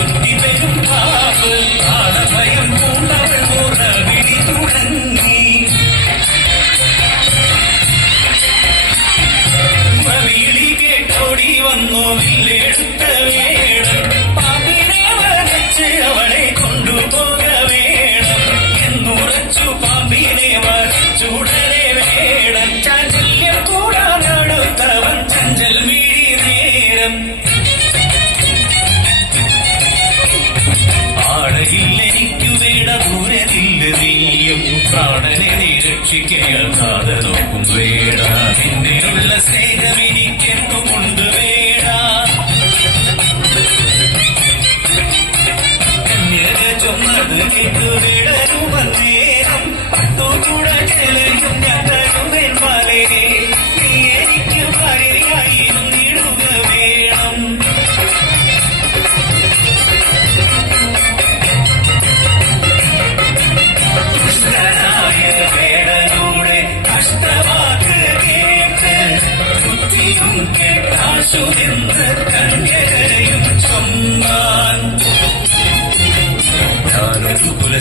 சுத்தி பெரும் பாவல் ஆட பயம் കടലിനെ രക്ഷിക്കേണ്ട നോക്കും വേട നിന്നുള്ള സ്നേഹം എനിക്കെന്നും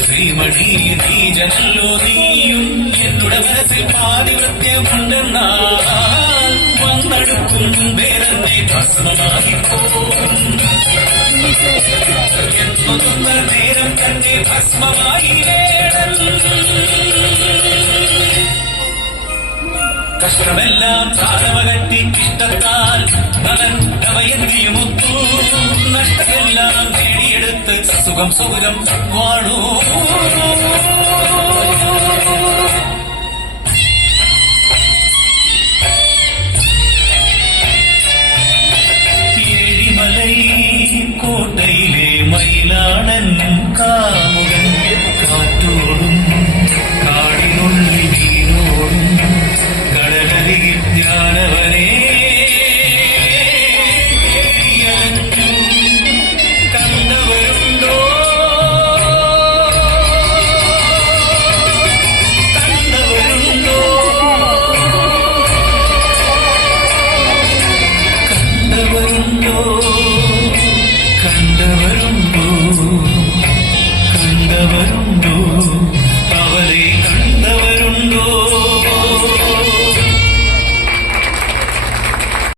ശ്രീമണി നീ ജനല്ലോ നീയും എന്നുടെ മനസ്സിൽ പാതിവൃത്യമുണ്ടെന്നാ വന്നടുക്കും വേറെ ഭസ്മമായിപ്പോകും നേരം തന്നെ ഭസ്മമായി കഷ്ടമെല്ലാം താരമകറ്റി ഇഷ്ടത്താൽ നലൻ കവയത്തി മുത്തു. നഷ്ടമെല്ലാം നേടിയെടുത്ത് സുഖം സുഖം വാഴൂ